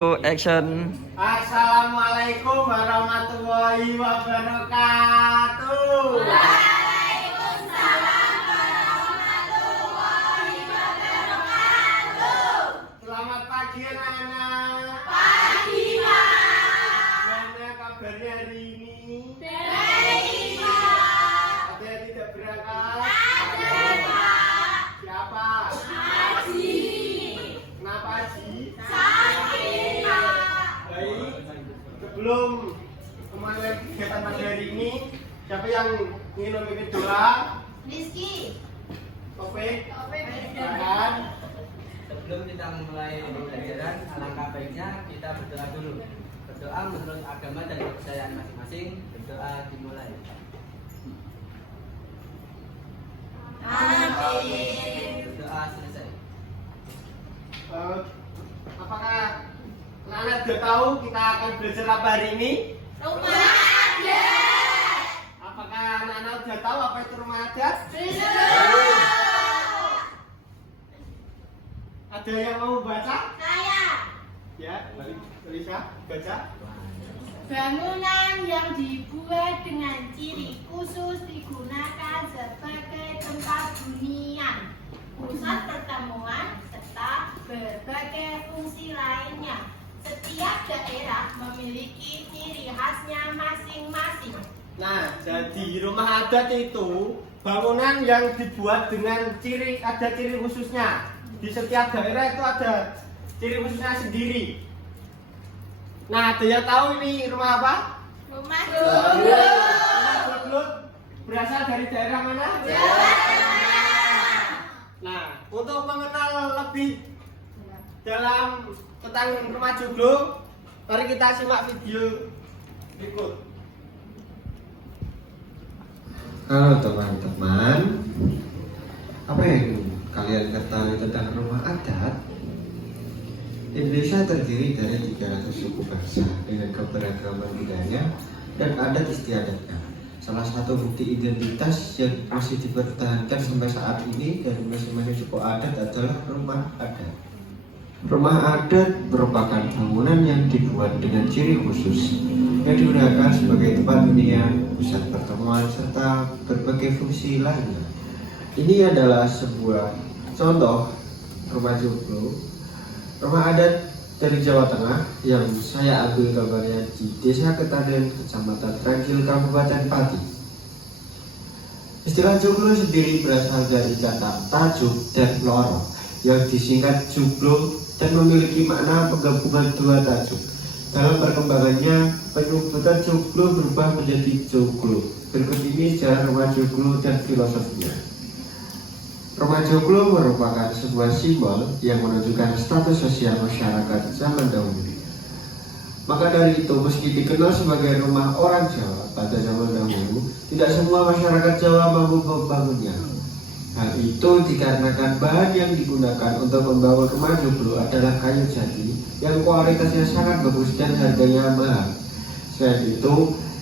Action. Assalamualaikum warahmatullahi wabarakatuh. Waalaikumsalam warahmatullahi wabarakatuh. Selamat pagi anak-anak. Pagi, Pak. Gimana kabarnya hari ini? Baik, Pak. Ada yang tidak berangkat? Ada, Pak. Siapa? Haji. Kenapa Haji? Sakit, Pak. Baik. Sebelum memulai kegiatan pagi hari ini, siapa yang ingin memimpin doa? Rizky. Topik. Topik. Silakan. Sebelum kita memulai pembelajaran, alangkah baiknya kita berdoa dulu. Berdoa menurut agama dan kepercayaan masing-masing. Berdoa dimulai. Amin. Berdoa selesai. Apakah anak-anak sudah tahu kita akan belajar apa hari ini? Rumah adat. Apakah anak-anak sudah tahu apa itu rumah adat? Belum. Ada yang mau baca? Saya. Ya, Lisa, baca. Bangunan yang dibuat dengan ciri khusus digunakan sebagai tempat hunian, pusat pertemuan, serta berbagai fungsi lainnya. Setiap daerah memiliki ciri khasnya masing-masing. Nah, jadi rumah adat itu bangunan yang dibuat dengan ada ciri khususnya. Di setiap daerah itu ada ciri khususnya sendiri. Nah, ada yang tahu ini rumah apa? Rumah Rumah Joglo berasal dari daerah mana? Nah, untuk mengenal lebih dalam tentang rumah Joglo, mari kita simak video berikut. Halo teman-teman, apa yang kalian ketahui tentang rumah adat? Indonesia terdiri dari 300 suku bangsa dengan keberagaman budaya dan adat istiadatnya. Salah satu bukti identitas yang masih dipertahankan sampai saat ini dari masing-masing suku adat adalah rumah adat. Rumah adat merupakan bangunan yang dibuat dengan ciri khusus yang digunakan sebagai tempat hunian, pusat pertemuan, serta berbagai fungsi lainnya. Ini adalah sebuah contoh rumah joglo, rumah adat dari Jawa Tengah yang saya ambil gambarnya di Desa Ketanian, Kecamatan Trengkil, Kabupaten Pati. Istilah joglo sendiri berasal dari kata tajuk dan loro yang disingkat joglo dan memiliki makna penggabungan dua tajuk. Dalam perkembangannya, penyebutan joglo berubah menjadi joglo. Berikut ini sejarah rumah joglo dan filosofinya. Rumah joglo merupakan sebuah simbol yang menunjukkan status sosial masyarakat zaman dahulu. Maka dari itu, meski dikenal sebagai rumah orang Jawa pada zaman dahulu, tidak semua masyarakat Jawa mampu membangunnya. Hal itu dikarenakan bahan yang digunakan untuk membangun rumah joglo adalah kayu jati yang kualitasnya sangat bagus dan harganya mahal. Selain itu,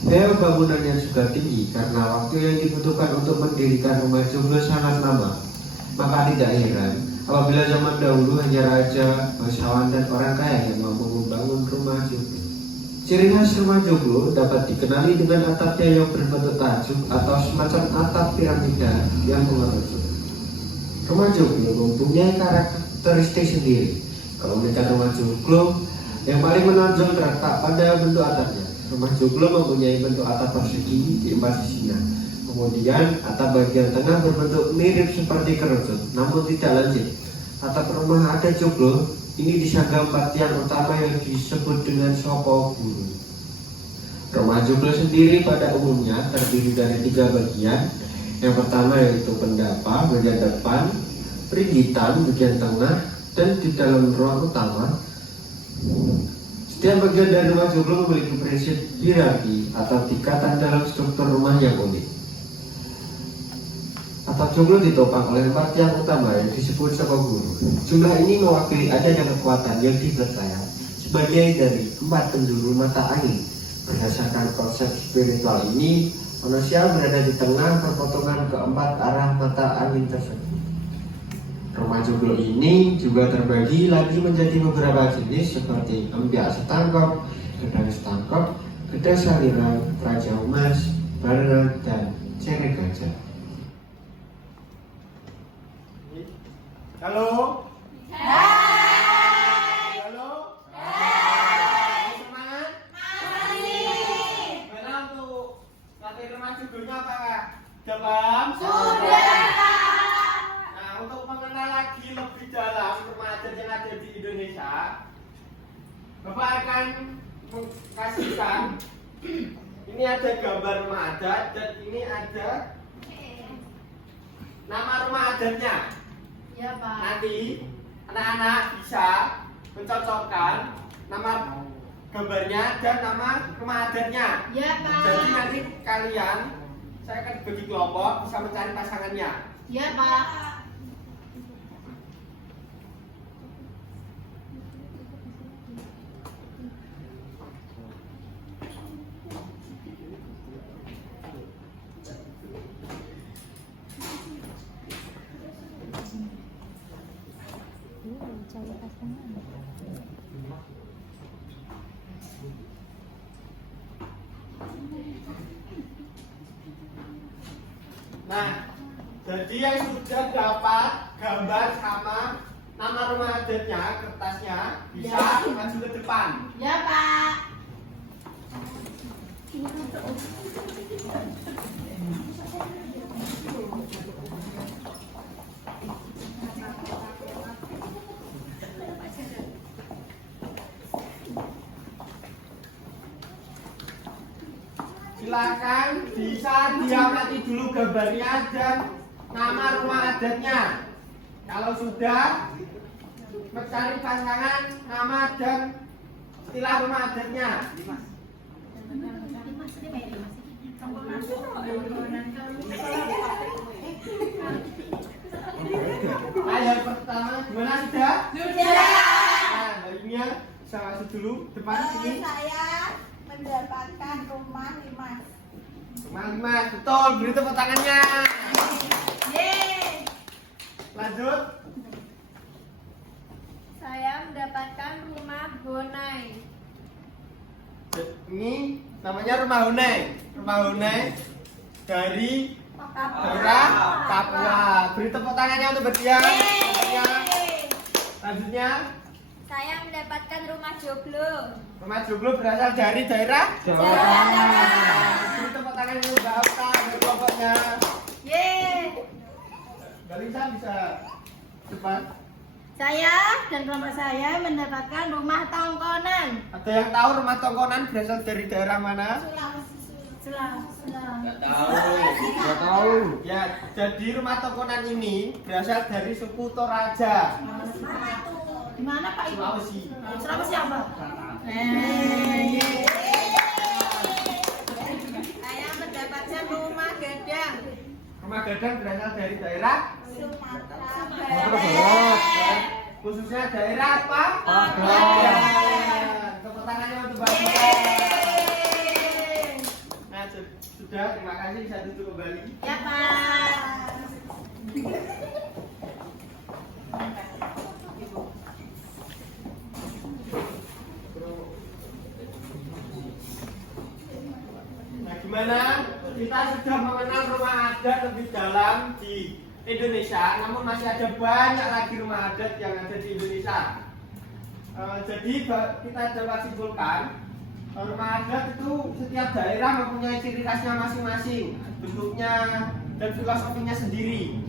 biaya bangunannya juga tinggi karena waktu yang dibutuhkan untuk mendirikan rumah joglo sangat lama. Maka tidak heran apabila zaman dahulu hanya raja, bangsawan, dan orang kaya yang mampu membangun rumah joglo. Ciri khas rumah joglo dapat dikenali dengan atapnya yang berbentuk tajuk atau semacam atap piramida yang mengerucut. Rumah joglo mempunyai karakteristik sendiri. Keunikan rumah joglo yang paling menonjol terletak pada bentuk atapnya. Rumah joglo mempunyai bentuk atap persegi di 4 sisinya. Kemudian atap bagian tengah berbentuk mirip seperti kerucut, namun tidak lancip. Atap rumah adat joglo ini disanggah 4 tiang utama yang disebut dengan soko guru. Rumah joglo sendiri pada umumnya terdiri dari 3 bagian. Yang pertama yaitu pendapa bagian depan, peringgitan bagian tengah, dan di dalam ruang utama. Setiap bagian dari rumah joglo memiliki prinsip hierarki atau tingkatan dalam struktur rumah yang unik. Atap joglo ditopang oleh 4 tiang utama yang disebut soko guru. Jumlah ini mewakili adanya kekuatan yang dipercaya sebagai dari 4 penjuru mata angin. Berdasarkan konsep spiritual ini, manusia berada di tengah perpotongan keempat arah mata angin tersebut. Rumah joglo ini juga terbagi lagi menjadi beberapa jenis seperti empyak setangkop, gedang setangkop, gedang saliran, praja emas, barna, dan cerek gajah. Halo? Hai. Halo? Semangat? Masih. Mana untuk latih rumah joglonya apa, Kak? Dalam? Sudah. Nah, untuk mengenal lagi lebih dalam rumah adat yang ada di Indonesia, Bapak akan kasihkan ini ada gambar rumah adat dan ini ada nama rumah adatnya. Ya, Pak. Nanti anak-anak bisa mencocokkan nama gambarnya dan nama rumah adatnya. Ya, Pak. Jadi nanti kalian, saya akan bagi kelompok bisa mencari pasangannya. Ya, Pak. Nah, jadi yang sudah dapat gambar sama nama rumah adatnya, kertasnya bisa Ya. maju ke depan. Ya, Pak. Silakan bisa diamati dulu gambarnya dan nama rumah adatnya. Kalau sudah, mencari pasangan, nama dan istilah rumah adatnya. Ayo pertama, gimana sudah? Sudah. Nah, baiknya bisa masuk dulu depan sini. Saya mendapatkan rumah limas. Rumah limas, betul. Beri tepuk tangannya. Yeay. Lanjut. Saya mendapatkan rumah bonai. Ini namanya rumah Huneng. Rumah Huneng dari daerah Papua. Beri tepuk tangannya untuk berdia. Lanjutnya, Saya mendapatkan rumah joglo. rumah joglo berasal dari daerah Jawa Beri tepuk tangan dulu Mbak Afta dari kelompoknya. Yeay. Mbak Lisa bisa cepat. Saya dan kelompok saya mendapatkan rumah tongkonan. Ada yang tahu rumah tongkonan berasal dari daerah mana? Nggak tahu. Nggak tahu. Ya, jadi rumah tongkonan ini berasal dari suku Toraja, Di mana, Pak, itu? Sulawesi. Sulawesi apa? Saya mendapatkan rumah gadang. Rumah gadang berasal dari daerah Sumatera Barat. khususnya daerah apa? Padang. Tepuk tangannya untuk Mbak Lisa. Nah, sudah, terima kasih, bisa duduk kembali. Ya, Pak. Nah, gimana? Kita sudah mengenal rumah adat lebih dalam di Indonesia, namun masih ada banyak lagi rumah adat yang ada di Indonesia. Jadi kita dapat simpulkan rumah adat itu setiap daerah mempunyai ciri khasnya masing-masing, bentuknya dan filosofinya sendiri.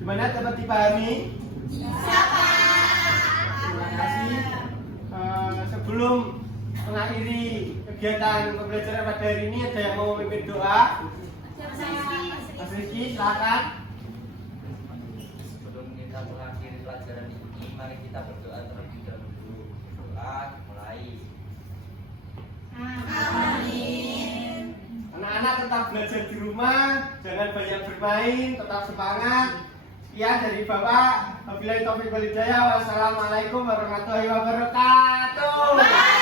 Gimana, dapat dipahami? Terima kasih. Sebelum mengakhiri kegiatan pembelajaran pada hari ini, ada yang mau memimpin doa? Mas Rizky, silakan. Sebelum kita mengakhiri pelajaran ini, mari kita berdoa terlebih dahulu. Doa mulai. Anak-anak tetap belajar di rumah, jangan banyak bermain, tetap semangat. Sekian dari Bapak. Wabillahi taufiq wal hidayah. Wassalamualaikum warahmatullahi wabarakatuh.